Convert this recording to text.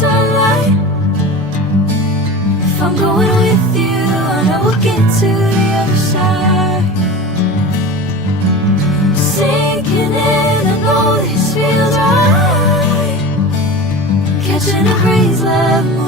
sunlight. If I'm going with you, I know we'll get to the other side. Sinking in, I know this feels right. Catching a breeze, love.